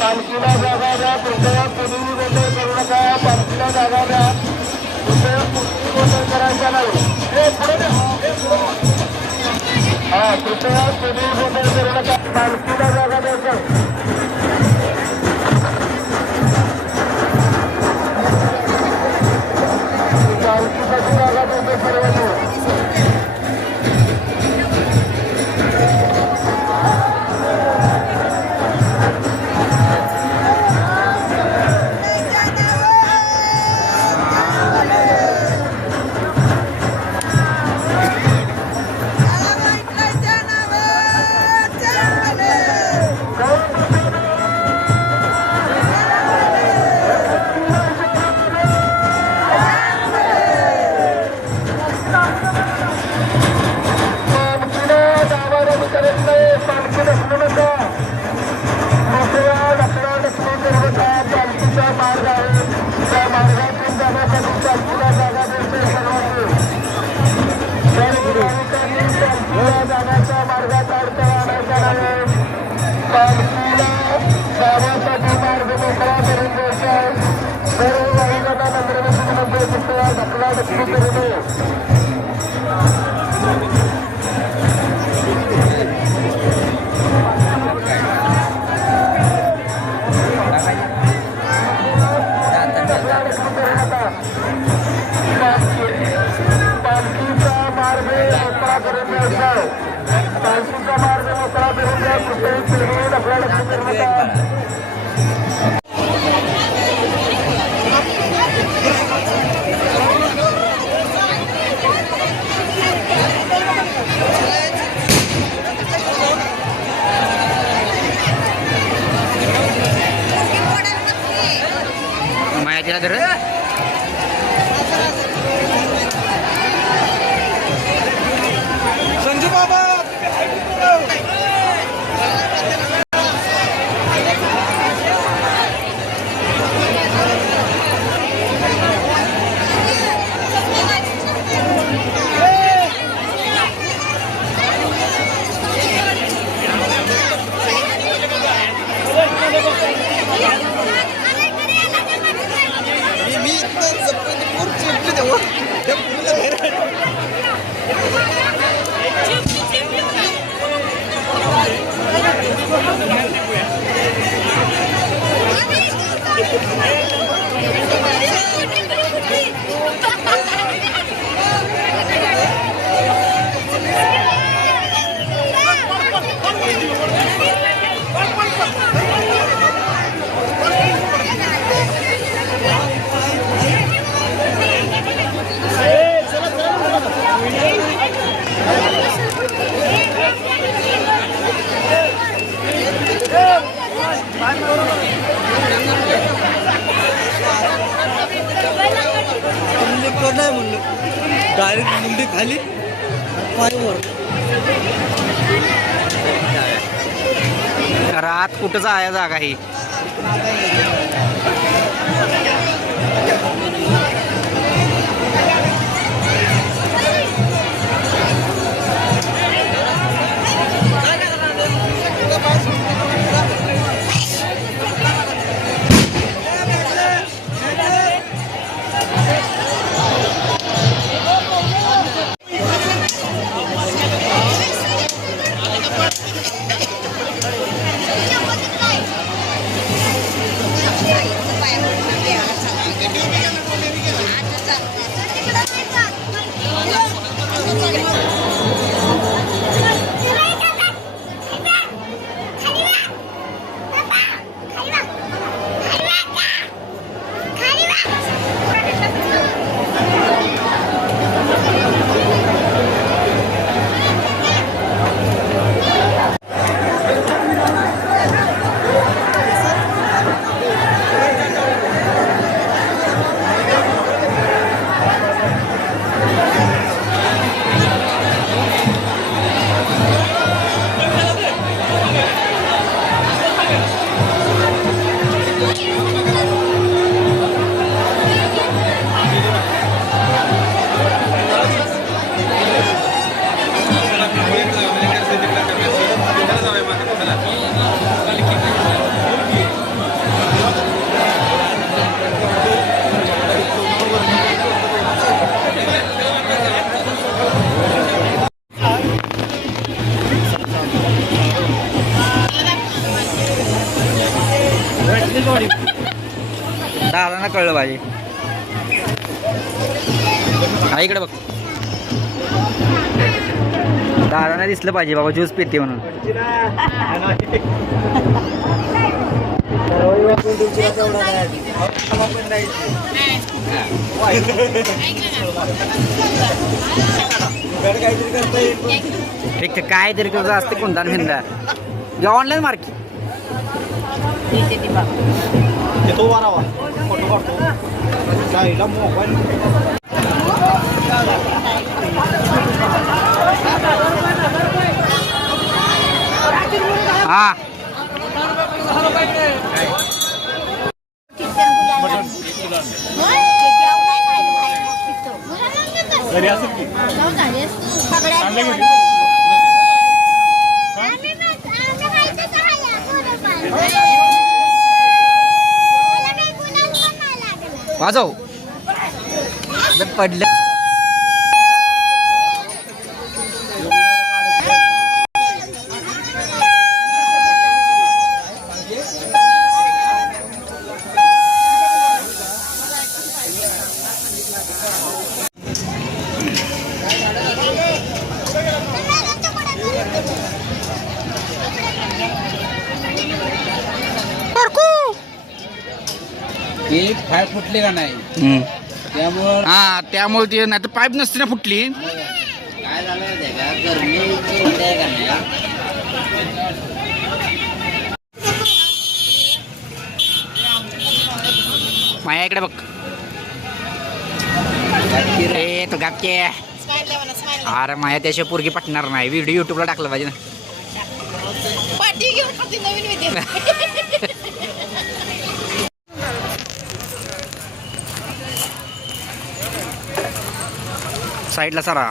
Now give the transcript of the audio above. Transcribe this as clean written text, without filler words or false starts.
पालखीला जागा द्या. कृपया कोणीही गोंधळ करू नका. पालखीला जागा द्या. कृपया कोणीही गोंधळ करायचा नाही. हा, कृपया कोणीही गोंधळ करू नका. पालखीला जागा द्यायचं. पालखीसाठी जागा द्यायचं सर्वांनी. संजू बाबा डायरेक्ट मुंडी खाली पायवर रात कुठंच आहे जागा ही. दादांना कळलं पाहिजे. हा इकडे बघ, दादांना दिसलं पाहिजे बाबा ज्यूस पिते म्हणून. ठीक आहे, काय तरी करत असते कोणता फिरला घ्या ऑनलाईन मार्केट. तो बारावा फोटो काढतो साईडला मोबाईल. हा घरी असेल की वाजव पडलं. फाय फुटले का नाही त्यामुळं हा त्यामुळे ती नाही तर पाईप नसते ना फुटली. काय झालं माहिती आहे का गरमीची होते का नाही माया इकडे बघ. रे तो गापके. अरे माया त्याशिवाय पोरगी पटणार नाही. व्हिडिओ युट्यूबला टाकला पाहिजे ना. साईडला सरा.